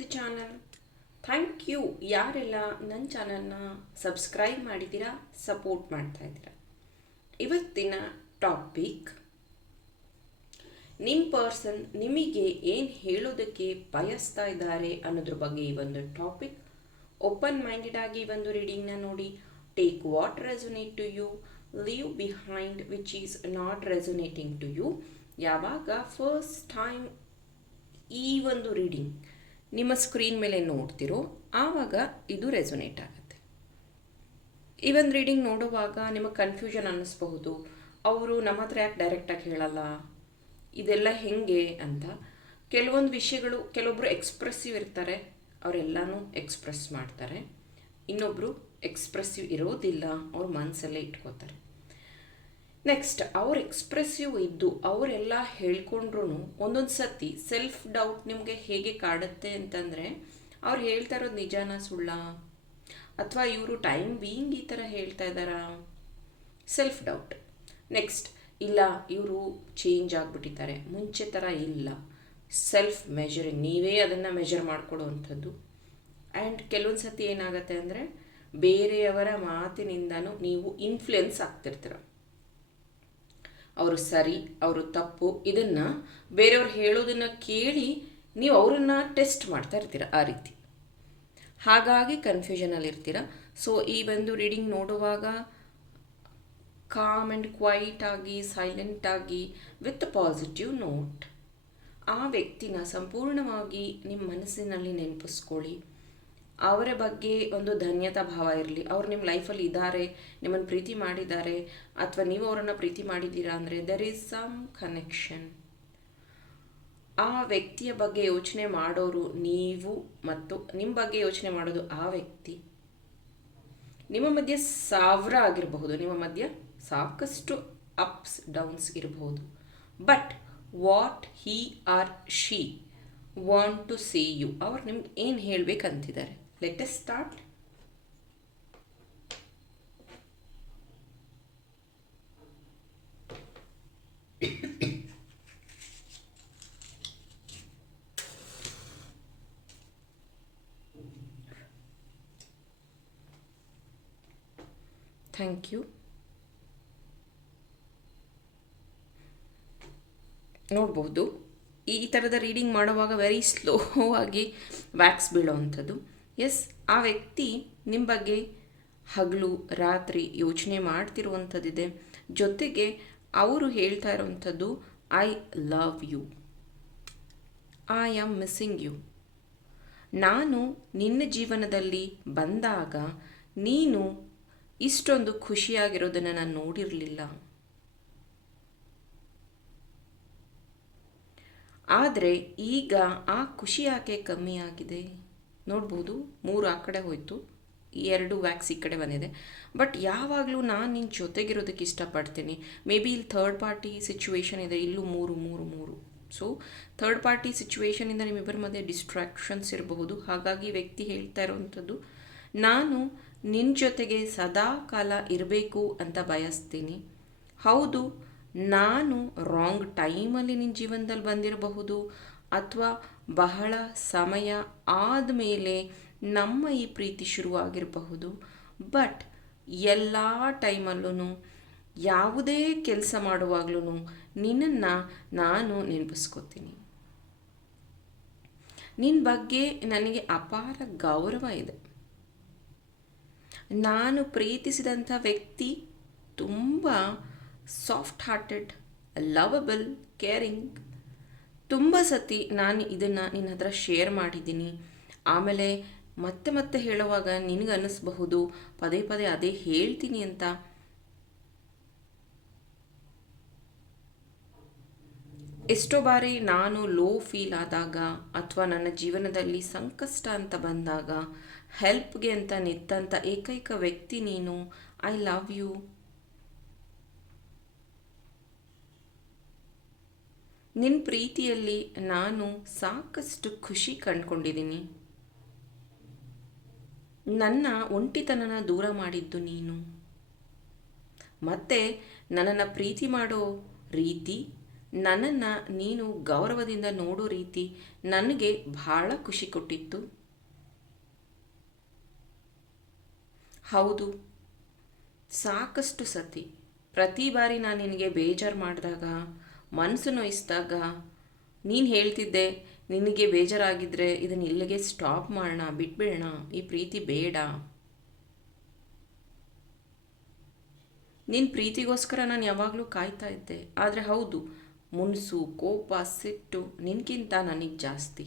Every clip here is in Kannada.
ದಿ ಚಾನಲ್ ಥ್ಯಾಂಕ್ ಯು ಯಾರೆಲ್ಲ ನನ್ನ ಚಾನಲ್ನ ಸಬ್ಸ್ಕ್ರೈಬ್ ಮಾಡಿದ್ದೀರಾ ಸಪೋರ್ಟ್ ಮಾಡ್ತಾ ಇದ್ದೀರಾ? ಇವತ್ತಿನ ಟಾಪಿಕ್ ನಿಮ್ಮ ಪರ್ಸನ್ ನಿಮಗೆ ಏನು ಹೇಳೋದಕ್ಕೆ ಬಯಸ್ತಾ ಇದ್ದಾರೆ ಅನ್ನೋದ್ರ ಬಗ್ಗೆ ಈ ಒಂದು ಟಾಪಿಕ್ ಓಪನ್ ಮೈಂಡೆಡ್ ಆಗಿ ಒಂದು ರೀಡಿಂಗ್ನ ನೋಡಿ. Take what resonate to you leave behind which is not resonating to you ಯಾವಾಗ ಫಸ್ಟ್ ಟೈಮ್ ಈ ಒಂದು ರೀಡಿಂಗ್ ನಿಮ್ಮ ಸ್ಕ್ರೀನ್ ಮೇಲೆ ನೋಡ್ತಿರೋ, ಆವಾಗ ಇದು ರೆಸೊನೇಟ್ ಆಗುತ್ತೆ. ಈವನ್ ರೀಡಿಂಗ್ ನೋಡುವಾಗ ನಿಮಗೆ ಕನ್ಫ್ಯೂಷನ್ ಅನ್ನಿಸ್ಬಹುದು. ಅವರು ನಮ್ಮ ಹತ್ರ ಯಾಕೆ ಡೈರೆಕ್ಟಾಗಿ ಹೇಳಲ್ಲ? ಇದೆಲ್ಲ ಹೆಂಗೆ? ಅಂತ. ಕೆಲವೊಂದು ವಿಷಯಗಳು ಕೆಲವೊಬ್ಬರು ಎಕ್ಸ್ಪ್ರೆಸಿವ್ ಇರ್ತಾರೆ. ಅವರೆಲ್ಲನೂ ಎಕ್ಸ್ಪ್ರೆಸ್ ಮಾಡ್ತಾರೆ. ಇನ್ನೊಬ್ಬರು ಎಕ್ಸ್ಪ್ರೆಸ್ಸಿವ್ ಇರೋದಿಲ್ಲ. ಅವ್ರ ಮನಸ್ಸಲ್ಲೇ ಇಟ್ಕೋತಾರೆ. ನೆಕ್ಸ್ಟ್ ಅವ್ರು ಎಕ್ಸ್ಪ್ರೆಸಿವ್ ಇದ್ದು ಅವರೆಲ್ಲ ಹೇಳ್ಕೊಂಡ್ರು ಒಂದೊಂದು ಸತಿ ಸೆಲ್ಫ್ ಡೌಟ್ ನಿಮಗೆ ಹೇಗೆ ಕಾಡುತ್ತೆ ಅಂತಂದರೆ ಅವ್ರು ಹೇಳ್ತಾ ಇರೋದು ನಿಜಾನ ಸುಳ್ಳ? ಅಥವಾ ಇವರು ಟೈಮ್ ಬೀಯಿಂಗ್ ಈ ಥರ ಹೇಳ್ತಾ ಇದ್ದಾರಾ? ಸೆಲ್ಫ್ ಡೌಟ್ ನೆಕ್ಸ್ಟ್ ಇಲ್ಲ, ಇವರು ಚೇಂಜ್ ಆಗಿಬಿಟ್ಟಿದ್ದಾರೆ. ಮುಂಚೆ ಥರ ಇಲ್ಲ. ಸೆಲ್ಫ್ ಮೆಜರಿಂಗ್ ನೀವೇ ಅದನ್ನು ಮೆಜರ್ ಮಾಡ್ಕೊಳ್ಳುವಂಥದ್ದು ಆ್ಯಂಡ್ ಕೆಲವೊಂದು ಸತಿ ಏನಾಗುತ್ತೆ ಅಂದರೆ ಬೇರೆಯವರ ಮಾತಿನಿಂದನೂ ನೀವು ಇನ್ಫ್ಲುಯೆನ್ಸ್ ಆಗ್ತಿರ್ತೀರ. ಅವರು ಸರಿ, ಅವರು ತಪ್ಪು, ಇದನ್ನು ಬೇರೆಯವ್ರು ಹೇಳೋದನ್ನು ಕೇಳಿ ನೀವು ಅವರನ್ನು ಟೆಸ್ಟ್ ಮಾಡ್ತಾ ಇರ್ತೀರ ಆ ರೀತಿ. ಹಾಗಾಗಿ ಕನ್ಫ್ಯೂಷನಲ್ಲಿ ಇರ್ತೀರ. ಸೊ ಈ ಒಂದು ರೀಡಿಂಗ್ ನೋಡುವಾಗ ಕಾಮ್ ಆ್ಯಂಡ್ ಕ್ವೈಟ್ ಆಗಿ ಸೈಲೆಂಟ್ ಆಗಿ ವಿತ್ ಪಾಸಿಟಿವ್ ನೋಟ್ ಆ ವ್ಯಕ್ತಿನ ಸಂಪೂರ್ಣವಾಗಿ ನಿಮ್ಮ ಮನಸ್ಸಿನಲ್ಲಿ ನೆನಪಿಸ್ಕೊಳ್ಳಿ. ಅವರ ಬಗ್ಗೆ ಒಂದು ಧನ್ಯತಾ ಭಾವ ಇರಲಿ. ಅವ್ರು ನಿಮ್ಮ ಲೈಫಲ್ಲಿ ಇದ್ದಾರೆ ನಿಮ್ಮನ್ನು ಪ್ರೀತಿ ಮಾಡಿದ್ದಾರೆ ಅಥವಾ ನೀವು ಅವರನ್ನು ಪ್ರೀತಿ ಮಾಡಿದ್ದೀರಾ ಅಂದರೆ ದೆರ್ ಈಸ್ ಸಮ್ ಕನೆಕ್ಷನ್ ಆ ವ್ಯಕ್ತಿಯ ಬಗ್ಗೆ ಯೋಚನೆ ಮಾಡೋರು ನೀವು ಮತ್ತು ನಿಮ್ಮ ಬಗ್ಗೆ ಯೋಚನೆ ಮಾಡೋದು ಆ ವ್ಯಕ್ತಿ. ನಿಮ್ಮ ಮಧ್ಯೆ ಸಾವಿರ ಆಗಿರಬಹುದು, ನಿಮ್ಮ ಮಧ್ಯೆ ಸಾಕಷ್ಟು ಅಪ್ಸ್ ಡೌನ್ಸ್ ಇರಬಹುದು. But what he or she want to say you ಅವ್ರು ನಿಮ್ಗೆ ಏನು ಹೇಳಬೇಕಂತಿದ್ದಾರೆ? Let us start thank you ನೋಡ್ಬೋದು. ಈ ಥರದ ರೀಡಿಂಗ್ ಮಾಡುವಾಗ ವೆರಿ ಸ್ಲೋ ಆಗಿ ವ್ಯಾಕ್ಸ್ ಬೀಳೋವಂಥದ್ದು. ಎಸ್, ಆ ವ್ಯಕ್ತಿ ನಿಮ್ಮ ಬಗ್ಗೆ ಹಗಲು, ರಾತ್ರಿ ಯೋಚನೆ ಮಾಡ್ತಿರುವಂಥದ್ದಿದೆ. ಜೊತೆಗೆ ಅವರು ಹೇಳ್ತಾ ಇರುವಂಥದ್ದು I love you I am missing you ನಾನು ನಿನ್ನ ಜೀವನದಲ್ಲಿ ಬಂದಾಗ ನೀನು ಇಷ್ಟೊಂದು ಖುಷಿಯಾಗಿರೋದನ್ನು ನಾನು ನೋಡಿರಲಿಲ್ಲ. ಆದರೆ ಈಗ ಆ ಖುಷಿ ಯಾಕೆ ಕಮ್ಮಿ ಆಗಿದೆ? ನೋಡ್ಬೋದು, ಮೂರು ಆ ಕಡೆ ಹೋಯಿತು, ಎರಡು ವ್ಯಾಕ್ಸ್ ಈ ಕಡೆ ಬಂದಿದೆ. ಬಟ್ ಯಾವಾಗಲೂ ನಾನು ನಿನ್ನ ಜೊತೆಗಿರೋದಕ್ಕೆ ಇಷ್ಟಪಡ್ತೀನಿ. ಮೇ ಬಿ ಇಲ್ಲಿ ಥರ್ಡ್ ಪಾರ್ಟಿ ಸಿಚುವೇಶನ್ ಇದೆ, ಇಲ್ಲೂ ಮೂರು ಮೂರು ಮೂರು. ಸೊ ಥರ್ಡ್ ಪಾರ್ಟಿ ಸಿಚುವೇಶನಿಂದ ನಿಮ್ಮಿಬ್ಬರ ಮಧ್ಯೆ ಡಿಸ್ಟ್ರಾಕ್ಷನ್ಸ್ ಇರಬಹುದು. ಹಾಗಾಗಿ ವ್ಯಕ್ತಿ ಹೇಳ್ತಾ ಇರೋವಂಥದ್ದು, ನಾನು ನಿನ್ನ ಜೊತೆಗೆ ಸದಾ ಕಾಲ ಇರಬೇಕು ಅಂತ ಬಯಸ್ತೀನಿ. ಹೌದು, ನಾನು ರಾಂಗ್ ಟೈಮಲ್ಲಿ ನಿನ್ನ ಜೀವನದಲ್ಲಿ ಬಂದಿರಬಹುದು. ಅಥವಾ ಬಹಳ ಸಮಯ ಆದಮೇಲೆ ನಮ್ಮ ಈ ಪ್ರೀತಿ ಶುರುವಾಗಿರಬಹುದು. ಬಟ್ ಎಲ್ಲ ಟೈಮಲ್ಲೂ ಯಾವುದೇ ಕೆಲಸ ಮಾಡುವಾಗ್ಲೂ ನಿನ್ನನ್ನು ನಾನು ನೆನಪಿಸ್ಕೋತೀನಿ. ನಿನ್ನ ಬಗ್ಗೆ ನನಗೆ ಅಪಾರ ಗೌರವ ಇದೆ. ನಾನು ಪ್ರೀತಿಸಿದಂಥ ವ್ಯಕ್ತಿ ತುಂಬ ಸಾಫ್ಟ್ ಹಾರ್ಟೆಡ್ ಲವಬಲ್ ಕೇರಿಂಗ್ ತುಂಬ ಸತಿ ನಾನು ಇದನ್ನು ನಿನ್ನ ಹತ್ರ ಶೇರ್ ಮಾಡಿದ್ದೀನಿ. ಆಮೇಲೆ ಮತ್ತೆ ಮತ್ತೆ ಹೇಳುವಾಗ ನಿನಗನ್ನಿಸ್ಬಹುದು ಪದೇ ಪದೇ ಅದೇ ಹೇಳ್ತೀನಿ ಅಂತ. ಎಷ್ಟೋ ಬಾರಿ ನಾನು ಲೋ ಫೀಲ್ ಆದಾಗ ಅಥವಾ ನನ್ನ ಜೀವನದಲ್ಲಿ ಸಂಕಷ್ಟ ಅಂತ ಬಂದಾಗ ಹೆಲ್ಪ್ಗೆ ಅಂತ ನಿಂತಂಥ ಏಕೈಕ ವ್ಯಕ್ತಿ ನೀನು ಐ ಲವ್ ಯು ನಿನ್ನ ಪ್ರೀತಿಯಲ್ಲಿ ನಾನು ಸಾಕಷ್ಟು ಖುಷಿ ಕಂಡುಕೊಂಡಿದ್ದೀನಿ. ನನ್ನ ಒಂಟಿತನನ ದೂರ ಮಾಡಿದ್ದು ನೀನು. ಮತ್ತೆ ನನ್ನನ್ನು ಪ್ರೀತಿ ಮಾಡೋ ರೀತಿ, ನನ್ನನ್ನು ನೀನು ಗೌರವದಿಂದ ನೋಡೋ ರೀತಿ ನನಗೆ ಬಹಳ ಖುಷಿ ಕೊಟ್ಟಿತ್ತು. ಹೌದು, ಸಾಕಷ್ಟು ಸತಿ ಪ್ರತಿ ಬಾರಿ ನಾನು ನಿನಗೆ ಬೇಜಾರು ಮಾಡಿದಾಗ ಮನಸ್ಸು ನೋಯಿಸಿದಾಗ ನೀನು ಹೇಳ್ತಿದ್ದೆ, ನಿನಗೆ ಬೇಜಾರಾಗಿದ್ದರೆ ಇದನ್ನು ಇಲ್ಲಿಗೆ ಸ್ಟಾಪ್ ಮಾಡೋಣ ಬಿಟ್ಬಿಡೋಣ, ಈ ಪ್ರೀತಿ ಬೇಡ. ನಿನ್ನ ಪ್ರೀತಿಗೋಸ್ಕರ ನಾನು ಯಾವಾಗಲೂ ಕಾಯ್ತಾ ಇದ್ದೆ, ಆದರೆ ಹೌದು, ಮುನ್ಸು, ಕೋಪ, ಸಿಟ್ಟು ನಿನಗಿಂತ ನನಗೆ ಜಾಸ್ತಿ.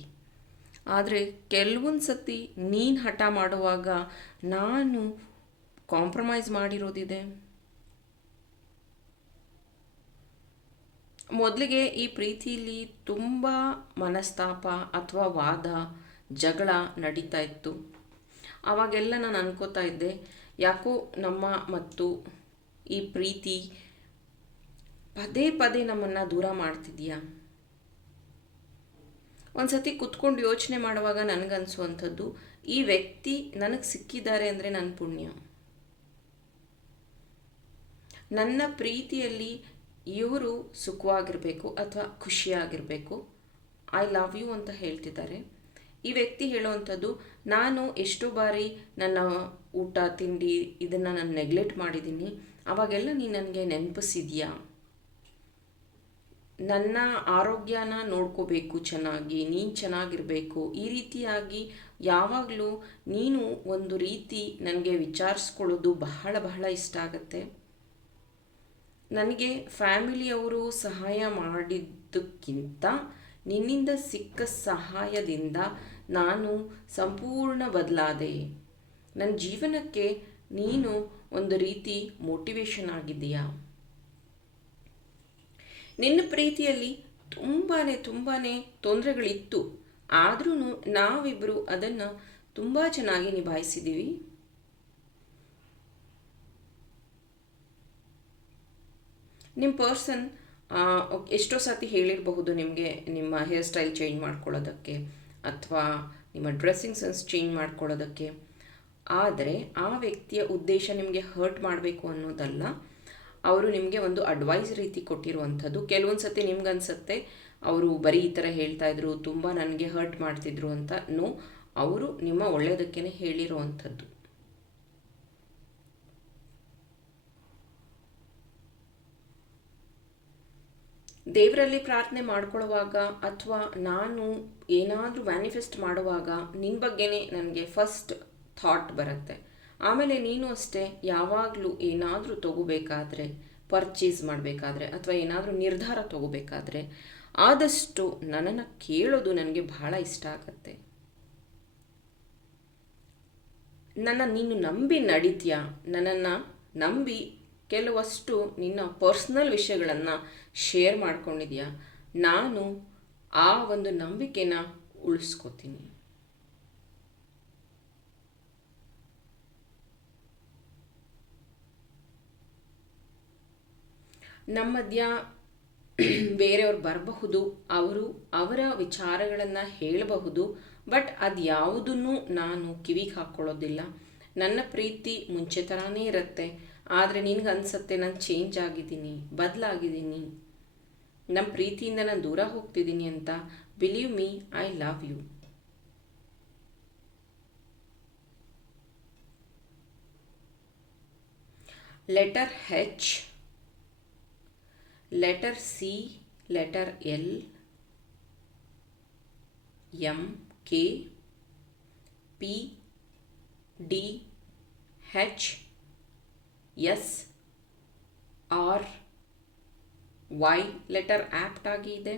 ಆದರೆ ಕೆಲವೊಂದು ಸತಿ ನೀನು ಹಠ ಮಾಡುವಾಗ ನಾನು ಕಾಂಪ್ರಮೈಸ್ ಮಾಡಿರೋದಿದೆ. ಮೊದಲಿಗೆ ಈ ಪ್ರೀತಿಯಲ್ಲಿ ತುಂಬ ಮನಸ್ತಾಪ ಅಥವಾ ವಾದ, ಜಗಳ ನಡೀತಾ ಇತ್ತು. ಆವಾಗೆಲ್ಲ ನಾನು ಅನ್ಕೋತಾ ಇದ್ದೆ, ಯಾಕೋ ನಮ್ಮ ಮತ್ತು ಈ ಪ್ರೀತಿ ಪದೇ ಪದೇ ನಮ್ಮನ್ನು ದೂರ ಮಾಡ್ತಿದ್ಯಾ? ಒಂದು ಸತಿ ಕುತ್ಕೊಂಡು ಯೋಚನೆ ಮಾಡುವಾಗ ನನಗನ್ಸುವಂಥದ್ದು, ಈ ವ್ಯಕ್ತಿ ನನಗೆ ಸಿಕ್ಕಿದ್ದಾರೆ ಅಂದರೆ ನನ್ನ ಪುಣ್ಯ. ನನ್ನ ಪ್ರೀತಿಯಲ್ಲಿ ಇವರು ಸುಖವಾಗಿರಬೇಕು ಅಥವಾ ಖುಷಿಯಾಗಿರಬೇಕು. ಐ ಲವ್ ಯು ಅಂತ ಹೇಳ್ತಿದ್ದಾರೆ. ಈ ವ್ಯಕ್ತಿ ಹೇಳುವಂಥದ್ದು, ನಾನು ಎಷ್ಟು ಬಾರಿ ನನ್ನ ಊಟ, ತಿಂಡಿ ಇದನ್ನು ನಾನು ನೆಗ್ಲೆಕ್ಟ್ ಮಾಡಿದ್ದೀನಿ. ಅವಾಗೆಲ್ಲ ನೀನು ನನಗೆ ನೆನಪಿಸಿದ್ಯಾ? ನನ್ನ ಆರೋಗ್ಯನ ನೋಡ್ಕೋಬೇಕು ಚೆನ್ನಾಗಿ, ನೀನು ಚೆನ್ನಾಗಿರಬೇಕು. ಈ ರೀತಿಯಾಗಿ ಯಾವಾಗಲೂ ನೀನು ಒಂದು ರೀತಿ ನನಗೆ ವಿಚಾರಿಸ್ಕೊಳ್ಳೋದು ಬಹಳ ಬಹಳ ಇಷ್ಟ ಆಗುತ್ತೆ. ನನಗೆ ಫ್ಯಾಮಿಲಿಯವರು ಸಹಾಯ ಮಾಡಿದ್ದಕ್ಕಿಂತ ನಿನ್ನಿಂದ ಸಿಕ್ಕ ಸಹಾಯದಿಂದ ನಾನು ಸಂಪೂರ್ಣ ಬದಲಾದೆ. ನನ್ನ ಜೀವನಕ್ಕೆ ನೀನು ಒಂದು ರೀತಿ ಮೋಟಿವೇಶನ್ ಆಗಿದೆಯಾ ನಿನ್ನ ಪ್ರೀತಿಯಲ್ಲಿ ತುಂಬಾ ತುಂಬಾ ತೊಂದರೆಗಳಿತ್ತು. ಆದ್ರೂ ನಾವಿಬ್ಬರು ಅದನ್ನು ತುಂಬ ಚೆನ್ನಾಗಿ ನಿಭಾಯಿಸಿದ್ದೀವಿ. ನಿಮ್ಮ ಪರ್ಸನ್ ಎಷ್ಟೋ ಸತಿ ಹೇಳಿರಬಹುದು ನಿಮಗೆ ನಿಮ್ಮ ಹೇರ್ ಸ್ಟೈಲ್ ಚೇಂಜ್ ಮಾಡ್ಕೊಳ್ಳೋದಕ್ಕೆ ಅಥವಾ ನಿಮ್ಮ ಡ್ರೆಸ್ಸಿಂಗ್ ಸೆನ್ಸ್ ಚೇಂಜ್ ಮಾಡ್ಕೊಳ್ಳೋದಕ್ಕೆ. ಆದರೆ ಆ ವ್ಯಕ್ತಿಯ ಉದ್ದೇಶ ನಿಮಗೆ ಹರ್ಟ್ ಮಾಡಬೇಕು ಅನ್ನೋದಲ್ಲ, ಅವರು ನಿಮಗೆ ಒಂದು ಅಡ್ವೈಸ್ ರೀತಿ ಕೊಟ್ಟಿರುವಂಥದ್ದು. ಕೆಲವೊಂದು ಸತಿ ನಿಮ್ಗನ್ಸುತ್ತೆ ಅವರು ಬರೀ ಈ ಥರ ಹೇಳ್ತಾ ಇದ್ರು, ತುಂಬ ನನಗೆ ಹರ್ಟ್ ಮಾಡ್ತಿದ್ರು ಅಂತ. ನೋ ಅವರು ನಿಮ್ಮ ಒಳ್ಳೆಯದಕ್ಕೇ ಹೇಳಿರುವಂಥದ್ದು. ದೇವರಲ್ಲಿ ಪ್ರಾರ್ಥನೆ ಮಾಡ್ಕೊಳ್ಳುವಾಗ ಅಥವಾ ನಾನು ಏನಾದರೂ ಮ್ಯಾನಿಫೆಸ್ಟ್ ಮಾಡುವಾಗ ನಿನ್ನ ಬಗ್ಗೆನೇ ನನಗೆ ಫಸ್ಟ್ ಥಾಟ್ ಬರುತ್ತೆ. ಆಮೇಲೆ ನೀನು ಅಷ್ಟೇ ಯಾವಾಗಲೂ ಏನಾದರೂ ತಗೋಬೇಕಾದ್ರೆ ಪರ್ಚೇಸ್ ಮಾಡಬೇಕಾದ್ರೆ ಅಥವಾ ಏನಾದರೂ ನಿರ್ಧಾರ ತಗೋಬೇಕಾದ್ರೆ ಆದಷ್ಟು ನನ್ನನ್ನು ಕೇಳೋದು ನನಗೆ ಬಹಳ ಇಷ್ಟ ಆಗತ್ತೆ. ನನ್ನ ನೀನು ನಂಬಿ ನಡೀತೀಯ? ನನ್ನನ್ನು ನಂಬಿ ಕೆಲವಷ್ಟು ನಿನ್ನ ಪರ್ಸ್ನಲ್ ವಿಷಯಗಳನ್ನು ಶೇರ್ ಮಾಡ್ಕೊಂಡಿದ್ಯಾ? ನಾನು ಆ ಒಂದು ನಂಬಿಕೆನ ಉಳಿಸ್ಕೋತೀನಿ. ನಮ್ಮ ಮಧ್ಯ ಬೇರೆಯವ್ರು ಬರಬಹುದು, ಅವರು ಅವರ ವಿಚಾರಗಳನ್ನು ಹೇಳಬಹುದು, ಬಟ್ ಅದು ಯಾವುದನ್ನು ನಾನು ಕಿವಿಗೆ ಹಾಕ್ಕೊಳ್ಳೋದಿಲ್ಲ ನನ್ನ ಪ್ರೀತಿ ಮುಂಚೆ ಥರನೇ ಇರುತ್ತೆ. ಆದರೆ ನಿನಗೆ ಅನಿಸುತ್ತೆ ನಾನು ಚೇಂಜ್ ಆಗಿದ್ದೀನಿ, ಬದಲಾಗಿದ್ದೀನಿ. ನಮ್ಮ ಪ್ರೀತಿಯಿಂದ ನಾನು ದೂರ ಹೋಗ್ತಿದ್ದೀನಿ ಅಂತ believe me I love you letter H letter C letter L M K P D H S, R, Y letter apt ಆಗಿ ಇದೆ.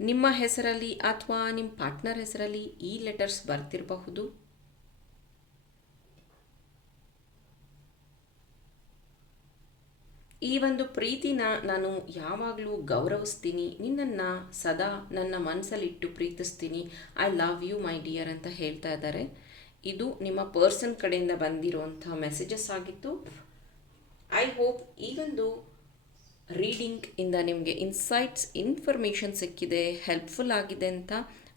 ನಿಮ್ಮ ಹೆಸರಲ್ಲಿ ಅಥವಾ ನಿಮ್ಮ ಪಾರ್ಟ್ನರ್ ಹೆಸರಲ್ಲಿ ಈ ಲೆಟರ್ಸ್ ಬರ್ತಿರಬಹುದು. ಈ ಒಂದು ಪ್ರೀತಿನ ನಾನು ಯಾವಾಗಲೂ ಗೌರವಿಸ್ತೀನಿ. ನಿನ್ನನ್ನು ಸದಾ ನನ್ನ ಮನಸ್ಸಲ್ಲಿಟ್ಟು ಪ್ರೀತಿಸ್ತೀನಿ. I love you my dear ಅಂತ ಹೇಳ್ತಾ ಇದ್ದಾರೆ. ಇದು ನಿಮ್ಮ ಪರ್ಸನ್ ಕಡೆಯಿಂದ ಬಂದಿರುವಂತಹ ಮೆಸೇಜಸ್ ಆಗಿತ್ತು. ಐ ಹೋಪ್ ಈ ಒಂದು ರೀಡಿಂಗ್ ಇಂದ ನಿಮಗೆ ಇನ್ಸೈಟ್ಸ್ ಇನ್ಫಾರ್ಮೇಷನ್ ಸಿಕ್ಕಿದೆ ಹೆಲ್ಪ್ಫುಲ್ ಆಗಿದೆ ಅಂತ.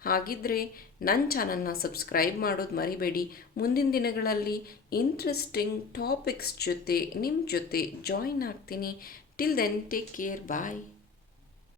ಹಾಗಿದ್ರೆ ನನ್ನ ಚಾನಲ್ನ ಸಬ್ಸ್ಕ್ರೈಬ್ ಮಾಡೋದು ಮರಿಬೇಡಿ. ಮುಂದಿನ ದಿನಗಳಲ್ಲಿ ಇಂಟ್ರೆಸ್ಟಿಂಗ್ ಟಾಪಿಕ್ಸ್ ಜೊತೆ ನಿಮ್ಮ ಜೊತೆ ಜಾಯಿನ್ ಆಗ್ತೀನಿ. Till then take care bye